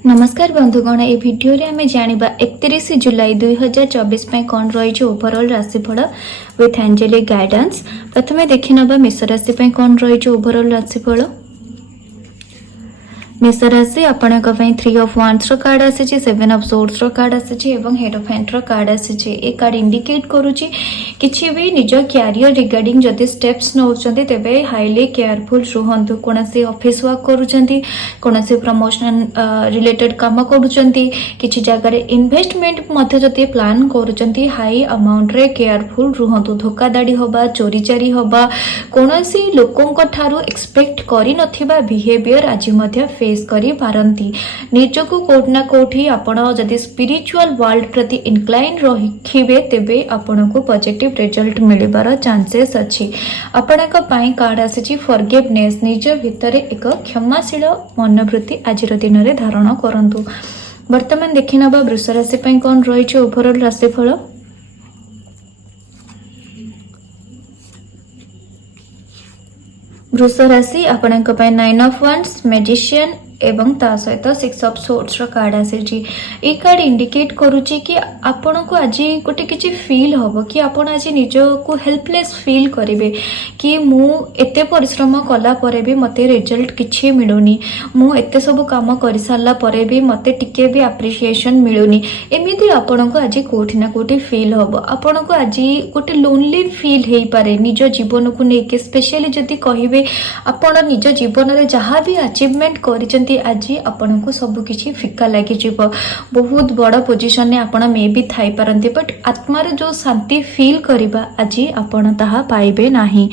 नमस्कार बंधुगण ए वीडियो रे आमे जानिबा 31 जुलाई 2024 पे कौन रही ओवरऑल राशिफल विथ एंजेलिक गाइडेंस। प्रथमे देखि नबा मेष राशि पे कौन रही ओवरऑल राशिफल। मेष राशि आपणक 3 ऑफ वांड्स रो कार्ड आसी, 7 ऑफ सोर्ड्स रो कार्ड आसी एवं हेड ऑफ हैंड रो कार्ड आसी। ए कार्ड इंडिकेट करूची किछि भी निज कैरियर रिगार्डिंग जदि स्टेप्स नउचंती तेबे हाईली केयरफुल रहंतु। कोनसी ऑफिस वर्क करूचंती, कोनसी प्रमोशन रिलेटेड काम करूचंती, किछि जगह रे इन्वेस्टमेंट मध्ये जदि प्लान करूचंती हाई अमाउंट रे केयरफुल रहंतु। धोखाधड़ी होबा, चोरी चारी होबा, कोनसी लोकंक ठारू एक्सपेक्ट करि नथिबा बिहेवियर आज मध्ये फेस करी पारंती। निजको कोठना कोठी आपण जदि स्पिरिचुअल वर्ल्ड प्रति इनक्लाइन रखिबे तेबे आपनको पॉजिटिव रिजल्ट मिलिबार चांसेस अछि। आपणक पई कार्ड आसी फॉरगिवनेस, निज भितर एक क्षमाशील मनोवृत्ति आजिर दिन रे धारण करंतु। वर्तमान देखिनबा वृष राशि पई कोन रहिछ ओवरऑल राशिफल। वृष राशि आपणक पई 9 ऑफ वांड्स, मैजिशियन एवं ता सहित 6 ऑफ सोर्ड्स रो कार्ड आसी। ए कार्ड इंडिकेट करूची कि आपण को आज गोटे किछि फील होबो कि आपण आज निज को हेल्पलेस फील करिवे कि मु एते परिश्रम कला परे भी मते रिजल्ट किछि मिलुनी, मु एते सब काम करि सारला परे भी मते टिके भी एप्रिसिएशन मिलुनी। एमिति आपण को आज कोठी ना कोठी फील होबो। आपण को आज गोटे लोनली फील हेई पारे निज जीवन को नेके। स्पेशली जदि कहिबे आपण निज जीवन रे जहां भी अचीवमेंट करिसेंती आज आपण को सब किछि फिका लागि जिवो। बहुत बड़ पोजीशन ने आपण मे भी थाई पारंती, बट आत्मा रे जो शांति फील करिबा आज आपण ताहा पाइबे नाही।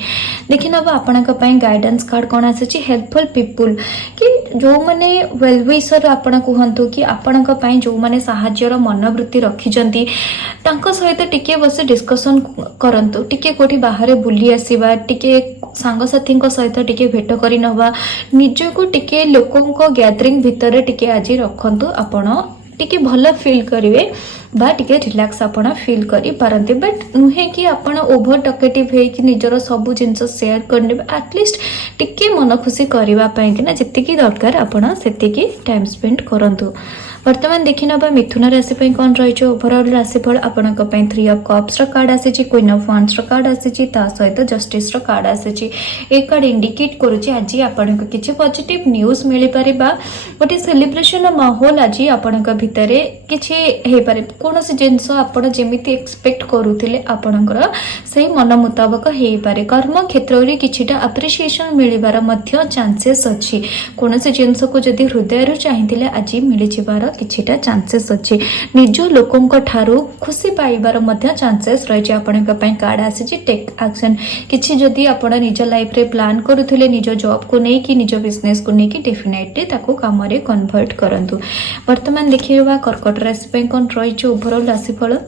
देखिनबा आपणक पई गाइडेंस कार्ड कोन आसी, हेल्पफुल पीपल कि जो माने वेल विशर आपण कहंतु कि आपणक पई जो माने सहाय्यर मनोवृत्ति रखिजंती तांको सहित टिके बस डिस्कशन करंतु। टिके कोठी बाहर बुली आसीबा, टिके सांग साथी सहित टिके भेट करि नबा, निजको टिके लोकंक गैदरिंग भितर टिके आज रखंतु। आपण टिके भल फील करिवे बा टिके रिलैक्स आपण फील करि पारंती, बट नुहे कि आपण ओभर टॉकेटिव हे कि निजर सब जिंस शेयर करने। एटलीस्ट टिके मन खुशी करबा पई कि ना जति दरकार आपण सेति टाइम स्पेंड करंतु। वर्तमान देखिनबा मिथुन राशि पई कोन रहिछ ओवरऑल राशिफल। आपणक पई 3 ऑफ कप्स रो कार्ड आसी, क्वीन ऑफ वांड्स रो कार्ड आसी, ता सहित जस्टिस रो कार्ड आसी। ए कार्ड इंडिकेट करूची आज आपणक किछि पॉजिटिव न्यूज़ मिलि पारिबा, गोटे सेलिब्रेशन माहौल आज आपणक भितरे किछि हे पारे। कोनोसी जिंस आपण जेमिति एक्सपेक्ट करूथिले आपणकर सेही मन मुताबिक हे पारे। कर्म क्षेत्र रे किछिटा एप्रिसिएशन मिलिबार मध्य चांसेस अछि। कोनोसी जिंस को जदि हृदय रो चाहिथिले आज मिलि जिबार किछिटा चांसेस अछि। निज लोकंक ठारू खुशी पाइबार मध्य चांसेस रहिछि। आपणक पई कार्ड आसी टेक एक्शन। किछि जदि आपण निज लाइफ रे प्लान करूथिले निज जॉब को नै कि निज बिजनेस को नै कि डेफिनेटली ताको काम रे कन्वर्ट करंतु। वर्तमान देखिबा कर्कट राशि पई कोन रहिछि ओवरऑल राशिफल।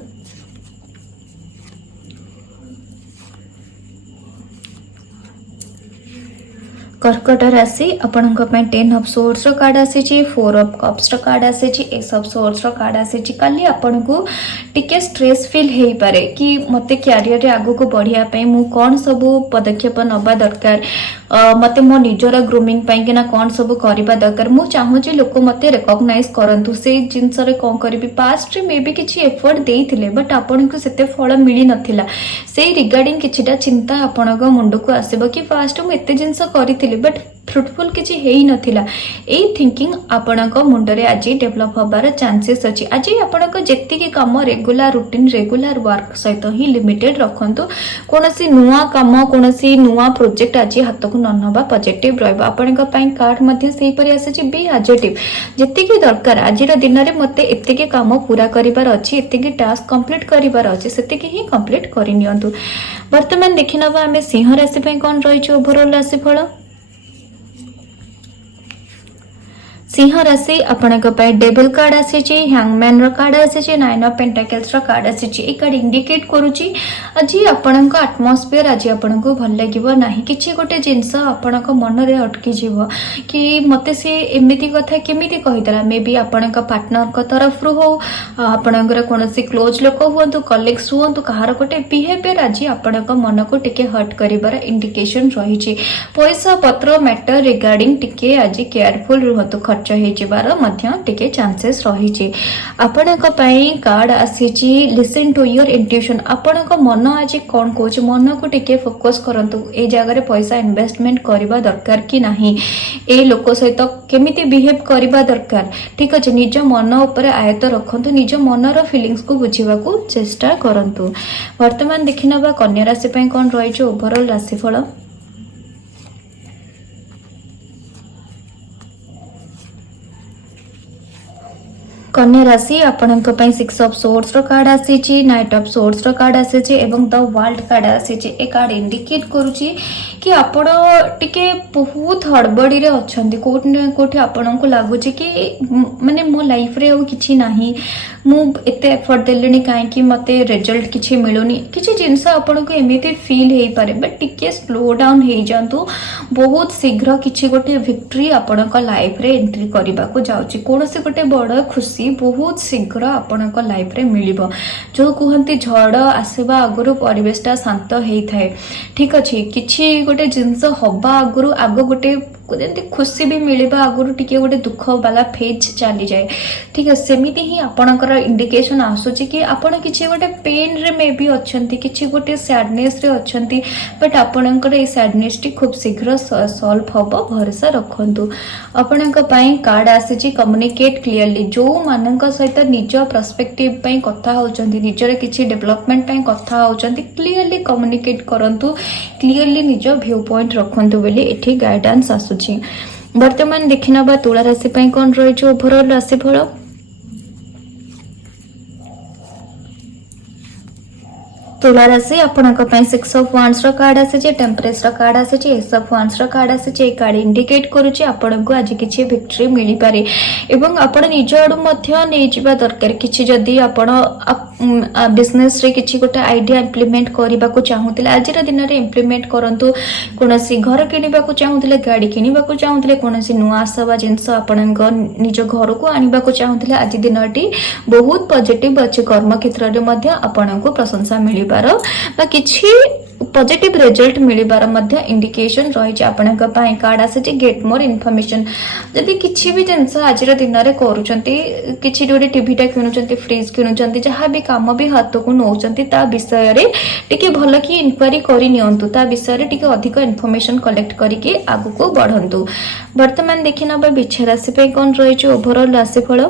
कर्कट राशि आपणक पई 10 ऑफ सोर्ड्स रो कार्ड आसी, 4 ऑफ कप्स रो कार्ड आसी, 8 ऑफ सोर्ड्स रो कार्ड आसी। काली आपणको टिके स्ट्रेस फील हेई पारे कि मते कैरियर रे आगो को बढ़िया पई मु कोन सब पदक्षेप नबा दरकार, मते मो निजर ग्रूमिंग पई कि ना कोन सब करबा दरकार। मु चाहू जे लोक मते रिकॉग्नाइज करंतु से जिंस रे कोन करबी। पास्ट रे मे बी किछि एफर्ट देइथिले बट आपणको सेते फळ मिली नथिला। से रिगार्डिंग किछिटा चिंता आपणक मुंड को आसीबो कि फास्ट मु एते जिंस करिथिले बट फ्रुटफुल किछि हेई नथिला। ए थिंकिंग आपणक मुंड रे आज डेवलप होबार चांसेस अछि। आज आपणक जेति के काम रेगुलर रूटीन रेगुलर वर्क सहित ही लिमिटेड रखंतु। कोनोसी नुवा काम कोनोसी नुवा प्रोजेक्ट आज हाथ को न नबा पॉजिटिव रहबा। आपणक पई कार्ड मध्ये सेही परि आसे बी पॉजिटिव। जेति के दरकार आजिर दिन रे मते एति के काम पूरा करिबार अछि, एति के टास्क कंप्लीट करिबार अछि, सेति के ही कंप्लीट करि नियंतु। वर्तमान देखिनबा हमें सिंह राशि पई कोन रहिछ ओवरऑल राशिफल। सिंह राशि आपणक पई डेविल कार्ड आसी, हैंगमैन रो कार्ड आसी, 9 ऑफ पेंटाकल्स रो कार्ड आसी। ए कार्ड इंडिकेट करूची आज आपणक एटमॉस्फियर आज आपणको भल लागिबो नाही। किछि गोटे जिंस आपणक मन रे अटकी जिवो कि मते से एमिति कथा केमिति कहितला। मे बी आपणक पार्टनर को तरफ रु हो, आपणकर कोनोसी क्लोज लोक हुंतु, कलीग्स हुंतु, कहार गोटे बिहेवियर आज आपणक मन को टिके हर्ट करिबार इंडिकेशन रहिछि। पैसा पत्र मैटर रिगार्डिंग टिके आज केयरफुल रहतु। खर्च हो चांसेस रही। आपणक कार्ड आसी लिसन टू योर इंट्यूशन। आपणक मन आज कौन कौन मन को टिके फोकस करंतु ए जगह पैसा इन्वेस्टमेंट करबा दरकार कि नाही, ए लोक सहित केमिति बिहेव करबा दरकार। ठीक अच्छे निज मन उपर आयत रखंतु, निज मनर फिलिंग्स को बुझीबा को चेष्टा करंतु। वर्तमान देखि नबा कन्या राशि पई कोन रहिछ ओवरऑल राशिफल। कन्या राशि आपणक पई 6 ऑफ सोर्ड्स रो कार्ड आसी, नाइट ऑफ सोर्ड्स रो कार्ड आसी एवं द वर्ल्ड कार्ड आसी। ए कार्ड इंडिकेट करूची कि आपण टिके बहुत हड़बड़ी रे अछंती, कोठी न कोठी आपनको लागुची कि माने मो लाइफ रे और किछि नाही, मु एते एफर्ट देलेनी काहे कि मते रिजल्ट किछि मिलुनी, किछि जिंस आपनको एमिति फील हेई पारे। बट टिके स्लो डाउन हेई जांतु, बहुत शीघ्र किछि गोटे विक्ट्री आपनको लाइफ रे एंट्री करबा को जाउची। कोनोसी गोटे बड़ खुशी बहुत शीघ्र आपणक लाइफ रे मिलिबो। जो कहती झड़ आसवा आगुरु परिवेशटा शांत हेई थाए। ठीक अच्छे किछि गोटे जिनस हवा आगुरु आग गोटे खुशी भी मिलवा आगुरु टिके गोटे दुख वाला फेज चली जाए। ठीक है सेमिति ही आपणकर इंडिकेशन आसुची कि आपण किछि गोटे पेन रे मे भी अछंती, किछि गोटे सैडनेस रे अछंती, बट आपणकर ए सैडनेस टी खूब शीघ्र सॉल्व हबो, भरोसा रखंतु। आपणक पई कार्ड आसीची कम्युनिकेट क्लियरली। जो मानक सहित निज पर्सपेक्टिव पई कथा होचंती, निजरे किछि डेवलपमेंट पई कथा होचंती, क्लियरली कम्युनिकेट करंतु, क्लियरली निज व्यू पॉइंट रखंतु बोली एठी गाइडेंस आसु। वर्तमान देखिनबा तुला राशि पई कोन रहिछ ओवरऑल राशिफल। तुला राशि आपणक पई 6 ऑफ वांड्स रो कार्ड आसी, टेम्परेस रो कार्ड आसी, एस ऑफ वांड्स रो कार्ड आसी। ए कार्ड इंडिकेट करूची आपणको आज किछि विक्ट्री मिली पारे एवं आपण निज आडू मध्य नै जिबा दरकार। किछि जदी आपण बिजनेस रे किछि गोटे आइडिया इंप्लीमेंट करबा को चाहुतिले आज रा दिन रे इंप्लीमेंट करंतु। कोनोसी घर किनिबा को चाहुतिले, गाड़ी किनिबा को चाहुतिले, कोनोसी नुआ आसवा जिंस आपणक निज घर को आनिबा को चाहुतिले, आज दिनटी बहुत पॉजिटिव अछि। कर्म क्षेत्र रे मध्य आपणको प्रशंसा मिली किछि पॉजिटिव रिजल्ट मिलिबार मध्य इंडिकेशन रही। आपणक पई कार्ड आसे गेट मोर इन्फॉर्मेशन। जदि किछि भी जिंस आज दिन रे करूचंती, किछि गोटे टीवीटा किनुचंती, फ्रिज किनुचंती, जहाँ भी काम भी हाथ को नौचंती, ता विषय रे टिके भल कि इंक्वायरी करि नियंतु, ता विषय रे टिके अधिक इन्फॉर्मेशन कलेक्ट करिके आगु को बढ़ंतु। वर्तमान देखिनबा बिच्छा राशि पे कोन रहिछ ओवरऑल राशिफल।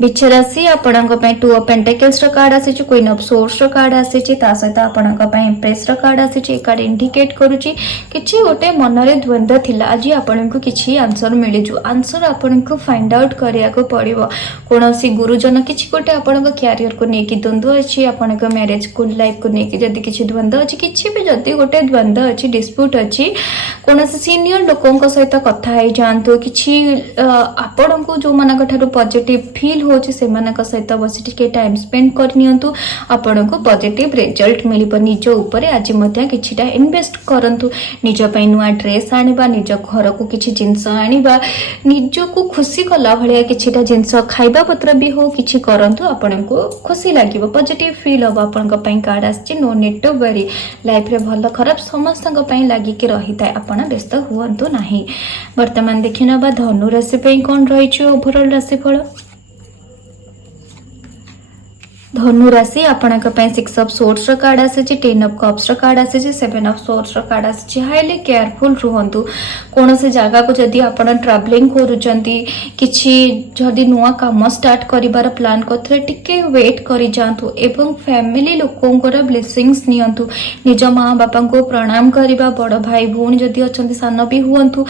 बिच्छा राशि आपणक पई 2 ऑफ पेंटिकल्स रो कार्ड आसी, क्वीन ऑफ सोर्ड्स रो कार्ड आसी, ता सहित आपणक पई एम्प्रेस रो कार्ड आसी। ए कार्ड इंडिकेट करूची किछि गोटे मन रे द्वंद्व थिला, आज आपणको किछि आंसर मिली जो आंसर आपणको फाइंड आउट करिया को पड़िबो। कोनोसी गुरुजन किछि गोटे आपणको कैरियर को नेकी द्वंद्व अछि, आपणको मैरिज स्कूल लाइफ को नेकी जदी किछि द्वंद्व अछि, किछि भी जदी गोटे द्वंद्व अछि, डिस्प्यूट अछि, कोनोसी सीनियर लोकंक सहित कथा हे जानतो, किछि आपणको जो मानक ठारू पॉजिटिव फील होची सेमानक सहित बसी टिके टाइम स्पेंड करनियंतु, आपनको पॉजिटिव रिजल्ट मिलिबो। निज ऊपर आज मध्य किछिटा इन्वेस्ट करंतु, निज पई नुआ ड्रेस आनिबा, निज घर को किछि जिंस आनिबा, निज को खुशी कला भलिया किछिटा जिंस खाइबा पत्र भी हो किछि करंतु, आपनको खुशी लागिबो, पॉजिटिव फील हो। आपनक पई कार्ड आछि no need to worry. Life रे भलो खराब समस्तक पई लागि के रहिता, आपण व्यस्त हुअंतु नाही। वर्तमान देखिनबा धनु राशि पई कोन रहिछ ओवरऑल राशिफल। धनु राशि आपणक पई 6 ऑफ सोर्ड्स रो कार्ड आसी, 10 ऑफ कप्स रो कार्ड आसी, 7 ऑफ सोर्ड्स रो कार्ड आसी। हाईली केयरफुल रहंतु। कोनोसी जगह को जदी आपण ट्रैवलिंग करूचंती, किछि जदी नुआ काम स्टार्ट करिवार प्लान करथले, टिके वेट करि जांतु एवं फैमिली लोकंकर ब्लेसिंग्स नियंतु। निज मां बापा को प्रणाम करिबा, बड़ भाई भौणी जदी अछंती सान भी हुअंतु,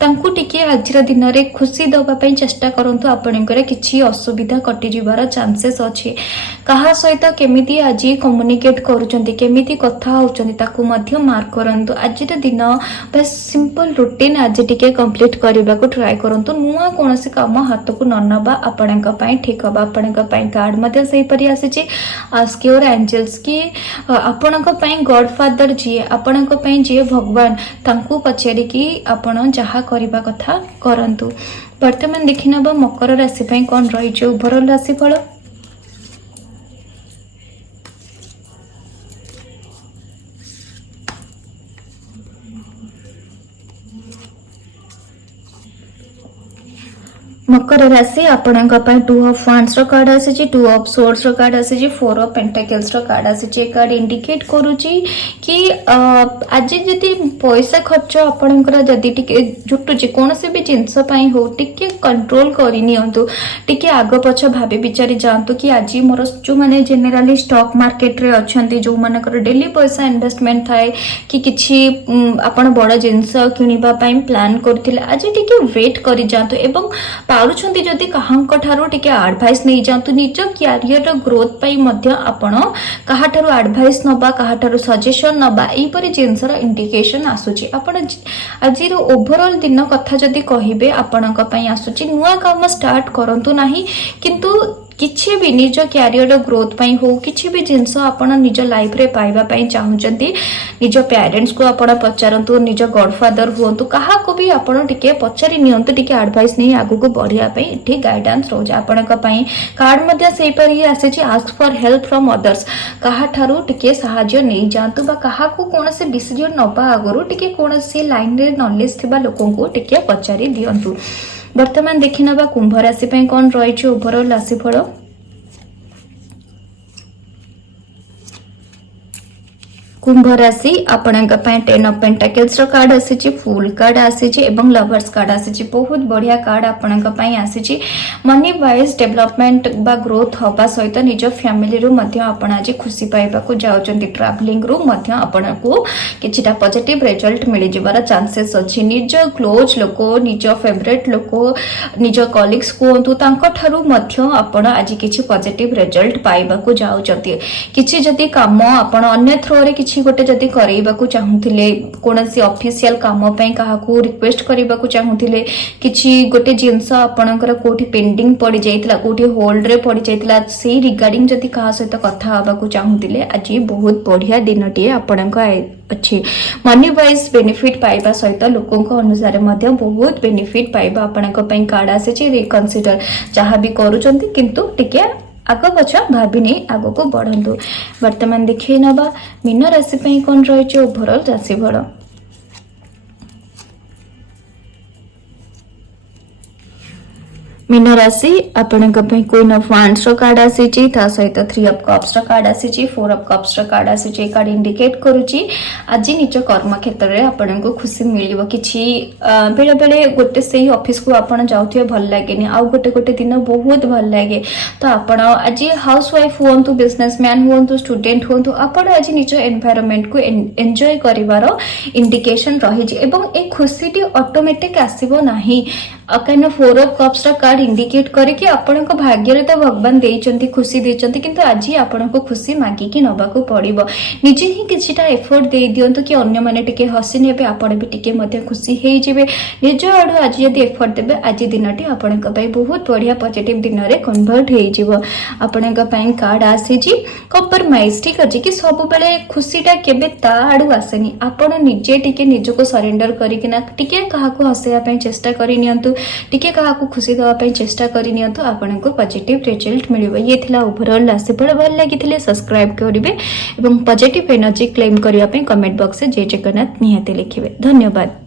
तांकु टिके आज दिन रे खुशी दबा पई चेष्टा करंतु। आपणकर किछि असुविधा कटि जिवार चांसेस अछि। कहा सहित केमिति आज कम्युनिकेट करूचंती, केमिति कथा होचंती, ताकू मध्य मार्क करंतु। आज दिन बस सिंपल रूटीन आज टिके कंप्लीट करबा को ट्राई करंतु। नुआ कोनोसी काम हाथ को न नबा आपणक पई ठीक हबा। आपणक पई कार्ड मध्य सही परि आसीची, आस्क योर एंजल्स की आपणक पई गॉड फादर जी, आपणक पई जे भगवान, तांकू पछेरी की आपण जहा करबा कथा करंतु। वर्तमान देखिनबा मकर राशि पई कोन रहिछ ओवरऑल राशिफल। मकर राशि आपणक टू ऑफ वांड्स रो कार्ड आसी, टू ऑफ सोर्ड्स रो कार्ड आसी, फोर ऑफ पेंटाकल्स रो कार्ड आसी। कार्ड इंडिकेट करूची कि आज जदि पैसा खर्च आपणकर जदि टिके जुटुची कोनोसी भी जिंस पई हो टिके कंट्रोल करि नियंतु, टिके आग पछ भाबी विचारी जांतु कि आज मोर जो माने जनरली स्टॉक मार्केट रे अछंती जो मानकर डेली पैसा इन्वेस्टमेंट थाए कि किछि आपण बड़ जिंस किनिबा पई प्लान करथिले आज टिके वेट करि जांतु एवं पारुछंती जदि काहांक ठारो टिके एडवाइस नै जांतु निज कैरियर रो ग्रोथ पई मध्य आपण काहा ठारो एडवाइस नबा काहा ठारो सजेशन नबा एई परि जिंस रो इंडिकेशन आसुची। आपण आज रो ओवरऑल दिन कथा जदि कहिबे आपणक पई आसुची नुवा काम स्टार्ट करंतु नाही, किंतु किछि भी निज कैरियर ग्रोथ पई हो किछि भी जिंस आपण निज लाइफ रे पाइबा पई चाहुचंती निज पेरेंट्स को आपण पचारंतु, निज गॉडफादर हुंतु काहा को भी आपण टिके पचारि नियंतु, टिके एडवाइस नै आगु को बढ़िया पई एठी गाइडेंस रोज आपणक पई कार्ड मध्ये सेही परि आसेची ask for help from others, काहा ठारू टिके सहाय्य नै जांतु बा काहा को कोनसे डिसीजन नबा आगरु टिके कोनसे लाइन रे नॉलेज थिबा लोकन को टिके पचारि दियंतु। वर्तमान देखि नबा कुंभ राशि पई कोन रहिछि ओवरऑल राशिफल। कुंभ राशि आपणक पई 10 ऑफ पेंटाकल्स रो कार्ड आसीची, फुल कार्ड आसीची एवं लवर्स कार्ड आसीची। बहुत बढ़िया कार्ड आपणक पई आसीची। मनी वाइज डेवलपमेंट बा ग्रोथ होबा सहित निज फैमिली रो मध्य आपण आज खुशी पाइबा को जाउचंती, ट्रैवलिंग रो मध्य आपण को किछिटा पॉजिटिव रिजल्ट मिलि जिवार चांसेस अछि। निज क्लोज लोको, निज फेवरेट लोको, निज कलीग्स कोंतु तांको ठारू मध्य आपण आज किछि पॉजिटिव रिजल्ट पाइबा को जाउचंती। किछि जदी काम आपण अन्य थ्रो रे किछि गोटे जदि करैबाकू चाहुथिले, कोनसी ऑफिशियल काम पई काहाकू रिक्वेस्ट करैबाकू चाहुथिले, किछि गोटे जिंस आपणकर कोठी पेंडिंग पड़ी जाइतला, कोठी होल्ड रे पड़ी जाइतला, से रिगार्डिंग जदि काहा सहित कथा हबाकू चाहुथिले आज बहुत बढ़िया दिनटी आपणक अच्छी। मनी वाइज बेनिफिट पाइबा सहित लोकों अनुसार मध्य बहुत बेनिफिट पाइबा आपणक पई कार्ड आसे। रिकन्सिडर जहाँ भी करूचंती किंतु टिके आग पछा भाविनी आग को बढ़ंतु। वर्तमान देखिए नबा मीन राशि पई कोन रहिछि ओवरऑल राशिफल। मीन राशि आपणक पई क्वीन ऑफ वांड्स रो कार्ड आसीची, ता सहित 3 ऑफ कप्स रो कार्ड आसीची, 4 ऑफ कप्स रो कार्ड आसीची। कार्ड इंडिकेट करूची आज निज कर्म क्षेत्र रे आपणको खुशी मिलिबो। किछि बेले बेले गोटे सेही ऑफिस को आपण जाउथियो भल लागेनी, आ गोटे गोटे दिन बहुत भल लागे, तो आपण आज हाउसवाइफ हुंतु, बिजनेसमैन हुंतु, स्टूडेंट हुंतु, आपण आज निज एनवायरनमेंट को एन्जॉय करिवारो इंडिकेशन रहिछि एवं ए खुशीटी ऑटोमेटिक आसीबो नाही। काइन 4 ऑफ कप्स रा कार्ड इंडिकेट करे कि आपणको भाग्य रे तो भगवान देइचंती, खुशी देइचंती, किंतु आज आपणको खुशी मागी कि नबाको पड़िबो। निजे ही किछिटा एफर्ट दे दियंतु कि अन्य माने टिके हसी नेबे, आपण भी टिके मध्ये खुशी हेइ जिवे। निज आडू आज यदि एफर्ट देबे आज दिनटी आपणको पई बहुत बढ़िया पॉजिटिव दिन रे कन्वर्ट हेइ जिवो। आपणको पई कार्ड आसीची कॉम्प्रोमाइज, ठीक अछि कि सब बेले खुशीटा केबे ता आडू आसेनी। आपण निजे टिके निजको सरेंडर करिकिना टिके काहाको हसेया पई चेष्टा करि नियंतु, टिके काहाको खुशी देवा पई चेष्टा करि नियंतु, आपनको पॉजिटिव रिजल्ट मिलिबो। ये थिला ओवरऑल राशिफल। भल लागिथिले सब्सक्राइब करिवे एवं पॉजिटिव एनर्जी क्लेम करिया पई कमेंट बॉक्स रे जय जगन्नाथ निहाते लिखिबे। धन्यवाद।